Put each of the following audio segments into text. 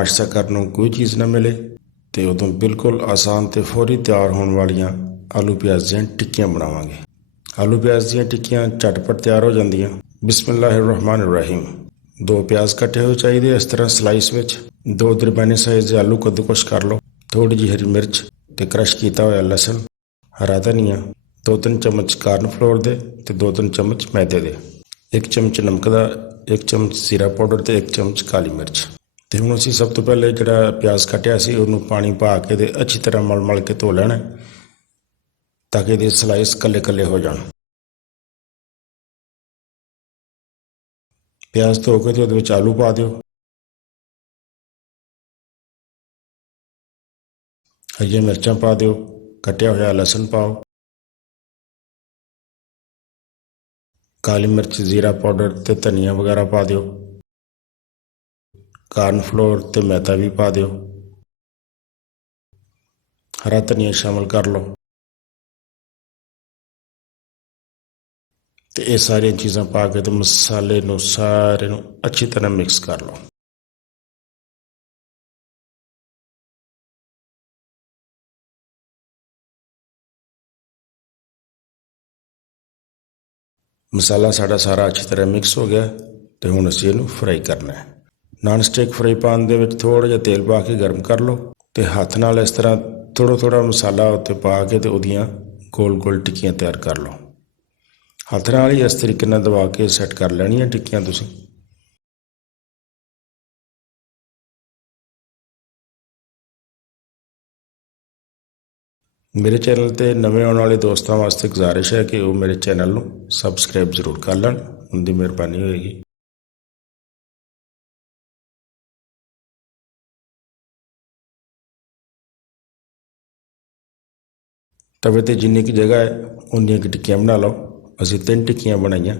नाश्ता करने ਨੂੰ ਕੋਈ ਚੀਜ਼ ਨਾ ਮਿਲੇ ਤੇ ਉਦੋਂ ਬਿਲਕੁਲ ਆਸਾਨ ਤੇ ਫੌਰੀ ਤਿਆਰ ਹੋਣ ਵਾਲੀਆਂ ਆਲੂ ਪਿਆਜ਼ ਦੀਆਂ ਟਿੱਕੀਆਂ ਬਣਾਵਾਂਗੇ। ਆਲੂ ਪਿਆਜ਼ ਦੀਆਂ ਟਿੱਕੀਆਂ ਝਟਪਟ ਤਿਆਰ ਹੋ ਜਾਂਦੀਆਂ। ਬਿਸਮਿल्लाहिर्रहमानिर्रहीम। 2 ਪਿਆਜ਼ ਕੱਟੇ ਹੋਏ ਚਾਹੀਦੇ ਇਸ ਤਰ੍ਹਾਂ ਸਲਾਈਸ ਵਿੱਚ। 2 ਦਰਮਿਆਨੇ ਸਾਈਜ਼ ਦੇ ਆਲੂ ਕੱਦੂਕਸ਼ ਕਰ ਲਓ। ਥੋੜੀ ਜਿਹੀ ਹਰੀ ਮਿਰਚ ਤੇ ਕ੍ਰਸ਼ ਕੀਤਾ ਹੋਇਆ ਲਸਣ, ਹਰਾ ਧਨੀਆ, 2-3 ਚਮਚ ਕਾਰਨ ਫਲੋਰ ਦੇ ਤੇ 2-3 ਚਮਚ ਮੈਦੇ ਦੇ, 1 ਚਮਚ ਨਮਕ ਦਾ, 1 ਚਮਚ ਜ਼ੀਰਾ ਪਾਊਡਰ ਤੇ 1 ਚਮਚ ਕਾਲੀ ਮਿਰਚ। ਤੇ ਹੁਣ ਅਸੀਂ ਸਭ ਤੋਂ ਪਹਿਲੇ ਜਿਹੜਾ ਪਿਆਜ਼ ਕੱਟਿਆ ਸੀ ਉਹਨੂੰ ਪਾਣੀ ਪਾ ਕੇ ਤੇ ਅੱਛੀ ਤਰ੍ਹਾਂ ਮਲ ਕੇ ਧੋ ਲੈਣਾ ਤਾਂ ਕਿ ਇਹਦੇ ਸਲਾਈਸ ਕੱਲੇ ਹੋ ਜਾਣ। ਪਿਆਜ਼ ਧੋ ਕੇ ਤੇ ਉਹਦੇ ਵਿੱਚ ਆਲੂ ਪਾ ਦਿਓ। ਹਰੀਆਂ ਮਿਰਚਾਂ ਪਾ ਦਿਓ, ਕੱਟਿਆ ਹੋਇਆ ਲਸਣ ਪਾਓ, ਕਾਲੀ ਮਿਰਚ, ਜ਼ੀਰਾ ਪਾਊਡਰ ਤੇ ਧਨੀਆ ਵਗੈਰਾ ਪਾ ਦਿਓ। ਕਾਰਨ ਫਲੋਰ ਤੇ ਮੈਦਾ ਵੀ ਪਾ ਦਿਓ। ਹਰਾ ਧਨੀਆ ਸ਼ਾਮਲ ਕਰ ਲਓ ਤੇ ਇਹ ਸਾਰੀਆਂ ਚੀਜ਼ਾਂ ਪਾ ਕੇ ਤੇ ਮਸਾਲੇ ਨੂੰ ਸਾਰੇ ਨੂੰ ਅੱਛੀ ਤਰ੍ਹਾਂ ਮਿਕਸ ਕਰ ਲਓ। ਮਸਾਲਾ ਸਾਡਾ ਸਾਰਾ ਅੱਛੀ ਤਰ੍ਹਾਂ ਮਿਕਸ ਹੋ ਗਿਆ ਤੇ ਹੁਣ ਅਸੀਂ ਇਹਨੂੰ ਫਰਾਈ ਕਰਨਾ ਹੈ। ਨਾਨ ਸਟਿਕ ਫਰਾਈ ਪੈਨ ਦੇ ਵਿੱਚ ਥੋੜ੍ਹਾ ਜਿਹਾ ਤੇਲ ਪਾ ਕੇ ਗਰਮ ਕਰ ਲਓ ਤੇ ਹੱਥ ਨਾਲ ਇਸ ਤਰ੍ਹਾਂ ਥੋੜ੍ਹਾ ਮਸਾਲਾ ਉੱਤੇ ਪਾ ਕੇ ਤੇ ਉਹਦੀਆਂ ਗੋਲ ਟਿੱਕੀਆਂ ਤਿਆਰ ਕਰ ਲਓ। ਹੱਥ ਨਾਲ ਹੀ ਇਸ ਤਰੀਕੇ ਨਾਲ ਦਬਾ ਕੇ ਸੈੱਟ ਕਰ ਲੈਣੀਆਂ ਟਿੱਕੀਆਂ ਤੁਸੀਂ। ਮੇਰੇ ਚੈਨਲ 'ਤੇ ਨਵੇਂ ਆਉਣ ਵਾਲੇ ਦੋਸਤਾਂ ਵਾਸਤੇ ਗੁਜ਼ਾਰਿਸ਼ ਹੈ ਕਿ ਉਹ ਮੇਰੇ ਚੈਨਲ ਨੂੰ ਸਬਸਕ੍ਰਾਈਬ ਜ਼ਰੂਰ ਕਰ ਲੈਣ, ਉਹਦੀ ਮਿਹਰਬਾਨੀ ਹੋਏਗੀ। ਤਵੇ 'ਤੇ ਜਿੰਨੀ ਕੁ ਜਗ੍ਹਾ ਹੈ ਉਨੀਆਂ ਕੁ ਟਿੱਕੀਆਂ ਬਣਾ ਲਓ। ਅਸੀਂ 3 ਟਿੱਕੀਆਂ ਬਣਾਈਆਂ।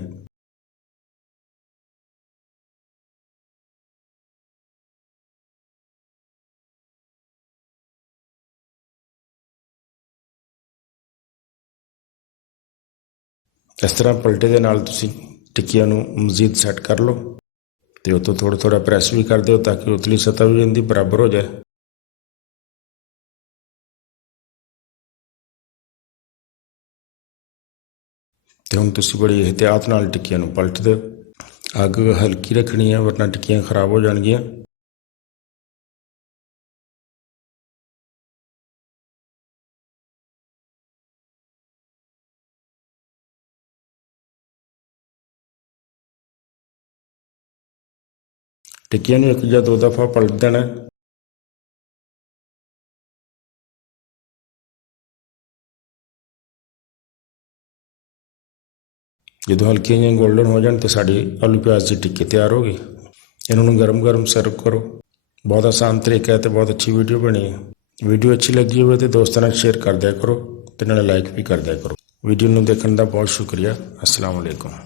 ਇਸ ਤਰ੍ਹਾਂ ਪਲਟੇ ਦੇ ਨਾਲ ਤੁਸੀਂ ਟਿੱਕੀਆਂ ਨੂੰ ਮਜ਼ੀਦ ਸੈੱਟ ਕਰ ਲਓ ਤੇ ਉੱਤੋਂ ਥੋੜ੍ਹਾ ਪ੍ਰੈਸ ਵੀ ਕਰ ਦਿਓ ਤਾਂ ਕਿ ਉਤਲੀ ਸਤ੍ਹਾ ਵੀ ਇਹਦੀ ਬਰਾਬਰ ਹੋ ਜਾਏ। ਤੇ ਹੁਣ ਤੁਸੀਂ ਬੜੀ ਇਹਤਿਆਤ ਨਾਲ ਟਿੱਕੀਆਂ ਨੂੰ ਪਲਟ ਦਿਓ। ਅੱਗ ਹਲਕੀ ਰੱਖਣੀ ਹੈ ਵਰਨਾ ਟਿੱਕੀਆਂ ਖਰਾਬ ਹੋ ਜਾਣਗੀਆਂ। ਟਿੱਕੀਆਂ ਨੂੰ 1 ਜਾਂ 2 ਦਫਾ ਪਲਟ ਦੇਣਾ। ਜਦੋਂ ਹਲਕੀਆਂ ਜਿਹੀਆਂ ਗੋਲਡਨ ਹੋ ਜਾਣ ਤਾਂ ਸਾਡੀ ਆਲੂ ਪਿਆਜ਼ ਦੀ ਟਿੱਕੀ ਤਿਆਰ ਹੋ ਗਈ। ਇਹਨਾਂ ਨੂੰ ਗਰਮ ਸਰਵ ਕਰੋ। ਬਹੁਤ ਆਸਾਨ ਤਰੀਕਾ ਹੈ ਤੇ ਬਹੁਤ ਅੱਛੀ ਵੀਡੀਓ ਬਣੀ ਹੈ। ਵੀਡੀਓ ਅੱਛੀ ਲੱਗੀ ਹੋਵੇ ਤਾਂ ਦੋਸਤਾਂ ਨਾਲ ਸ਼ੇਅਰ ਕਰ ਦਿਆ ਕਰੋ ਤੇ ਨਾਲੇ ਲਾਈਕ ਵੀ ਕਰ ਦਿਆ ਕਰੋ। ਵੀਡੀਓ ਨੂੰ ਦੇਖਣ ਦਾ ਬਹੁਤ ਸ਼ੁਕਰੀਆ। ਅਸਲਾਮ ਵਾਲੇਕੁਮ।